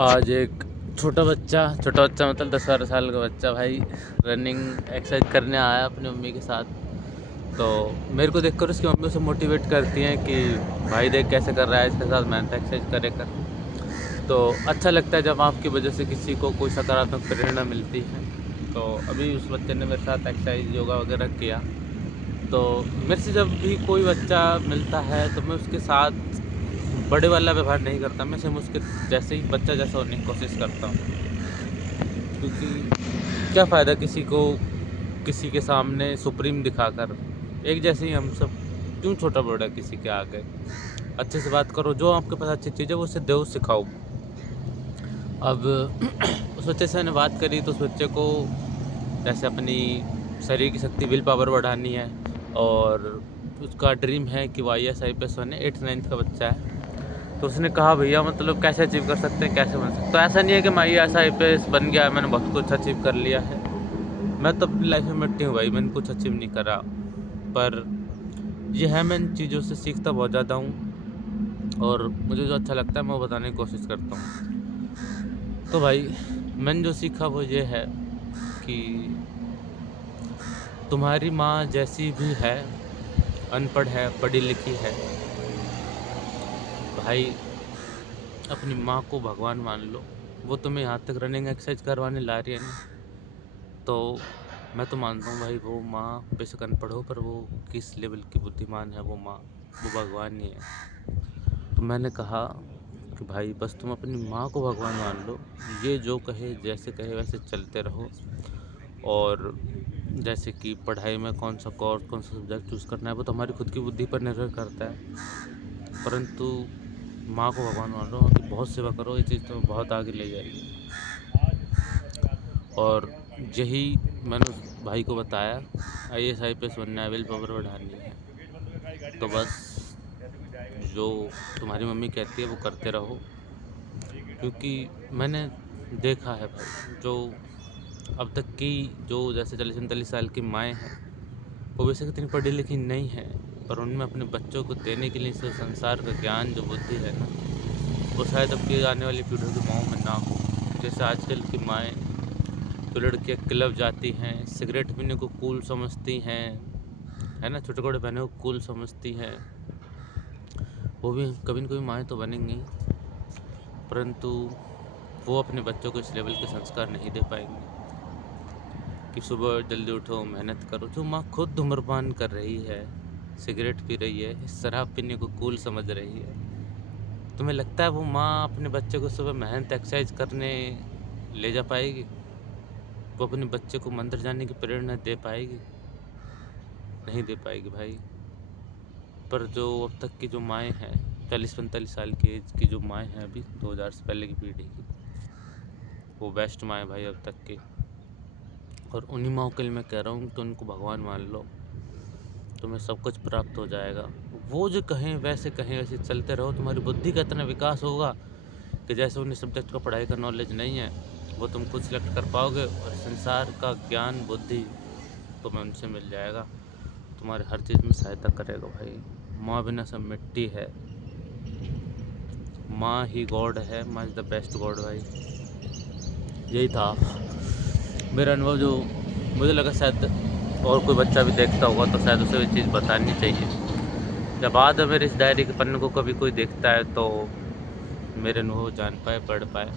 आज एक छोटा बच्चा मतलब 10-12 साल का बच्चा भाई रनिंग एक्सरसाइज करने आया अपनी मम्मी के साथ। तो मेरे को देखकर उसकी मम्मी उसे मोटिवेट करती हैं कि भाई देख कैसे कर रहा है, इसके साथ मेहनत एक्सरसाइज करे कर। तो अच्छा लगता है जब आपकी वजह से किसी को कोई सकारात्मक प्रेरणा मिलती है। तो अभी उस बच्चे ने मेरे साथ एक्सरसाइज योगा वगैरह किया। तो मेरे से जब भी कोई बच्चा मिलता है तो मैं उसके साथ बड़े वाला व्यवहार नहीं करता, मैं सेम उसके जैसे ही बच्चा जैसा होने की कोशिश करता हूँ। क्योंकि क्या फ़ायदा किसी को किसी के सामने सुप्रीम दिखाकर, एक जैसे ही हम सब क्यों छोटा बड़ा किसी के आगे। अच्छे से बात करो, जो आपके पास अच्छी चीज़ है वो उसे दो, सिखाओ। अब उस बच्चे से मैंने बात करी तो उस बच्चे को जैसे अपनी शरीर की शक्ति, विल पावर बढ़ानी है और उसका ड्रीम है कि वो IAS IPS बने। 8th-9th का बच्चा है। तो उसने कहा भैया मतलब कैसे अचीव कर सकते हैं, कैसे बन सकते हैं। तो ऐसा नहीं है कि मैं IAS IPS बन गया, मैंने बहुत कुछ अचीव कर लिया है। मैं तो अपनी लाइफ में मिट्टी हूँ भाई, मैंने कुछ अचीव नहीं करा। पर ये है, मैं इन चीज़ों से सीखता बहुत ज़्यादा हूँ और मुझे जो अच्छा लगता है मैं वो बताने की कोशिश करता हूँ। तो भाई मैंने जो सीखा वो ये है कि तुम्हारी माँ जैसी भी है, अनपढ़ है, पढ़ी लिखी है, भाई अपनी माँ को भगवान मान लो। वो तुम्हें यहाँ तक रनिंग एक्सरसाइज करवाने ला रही है ना, तो मैं तो मानता हूँ भाई वो माँ बेशक अनपढ़ हो पर वो किस लेवल की बुद्धिमान है, वो माँ, वो भगवान ही है। तो मैंने कहा कि भाई बस तुम अपनी माँ को भगवान मान लो, ये जो कहे जैसे कहे वैसे चलते रहो। और जैसे कि पढ़ाई में कौन सा कोर्स, कौन सा सब्जेक्ट चूज़ करना है वो तो हमारी खुद की बुद्धि पर निर्भर करता है। परंतु माँ को भगवान मान लो, उनकी बहुत सेवा करो, ये चीज़ तुम्हें बहुत आगे ले जाएगी। और यही मैंने उस भाई को बताया, IAS IPS बनना है, विल पावर बढ़ानी है, तो बस जो तुम्हारी मम्मी कहती है वो करते रहो। क्योंकि मैंने देखा है भाई, जो अब तक की जो जैसे 40-45 साल की माएँ हैं, वो बेशक इतनी पढ़ी लिखी नहीं हैं, पर उनमें अपने बच्चों को देने के लिए इस संसार का ज्ञान, जो बुद्धि है ना, वो शायद अब की आने वाली पीढ़ियों की माँओं में ना हो। जैसे आजकल की माएँ, जो लड़कियाँ क्लब जाती हैं, सिगरेट पीने को कूल समझती हैं, है ना, छोटे कपड़े पहने को कूल समझती हैं, वो भी कभी न कभी माएँ तो बनेंगी, परंतु वो अपने बच्चों को इस लेवल के संस्कार नहीं दे पाएंगी कि सुबह जल्दी उठो, मेहनत करो। जो माँ खुद धूम्रपान कर रही है, सिगरेट पी रही है, शराब पीने को कूल समझ रही है, तुम्हें लगता है वो माँ अपने बच्चे को सुबह मेहनत एक्सरसाइज करने ले जा पाएगी? वो अपने बच्चे को मंदिर जाने की प्रेरणा दे पाएगी? नहीं दे पाएगी भाई। पर जो अब तक की जो माएँ हैं, 40-45 साल की एज की जो माएँ हैं, अभी 2000 से पहले की पीढ़ी की, वो बेस्ट माँ है भाई अब तक की। और उन्हीं माँओं के लिए मैं कह रहा हूँ कि उनको भगवान मान लो, तुम्हें सब कुछ प्राप्त हो जाएगा। वो जो कहें वैसे चलते रहो, तुम्हारी बुद्धि का इतना विकास होगा कि जैसे उन्हें सब्जेक्ट का पढ़ाई का नॉलेज नहीं है, वो तुम खुद सेलेक्ट कर पाओगे और संसार का ज्ञान, बुद्धि तुम्हें उनसे मिल जाएगा। तुम्हारे हर चीज़ में सहायता करेगा भाई। माँ बिना सब मिट्टी है, माँ ही गॉड है, माँ इज़ द बेस्ट गॉड भाई। यही था मेरा अनुभव, जो मुझे लगा शायद और कोई बच्चा भी देखता होगा तो शायद उसे ये चीज़ बतानी चाहिए। जब बाद में मेरे इस डायरी के पन्ने को कभी कोई देखता है तो मेरे अनुभव जान पाए, पढ़ पाए।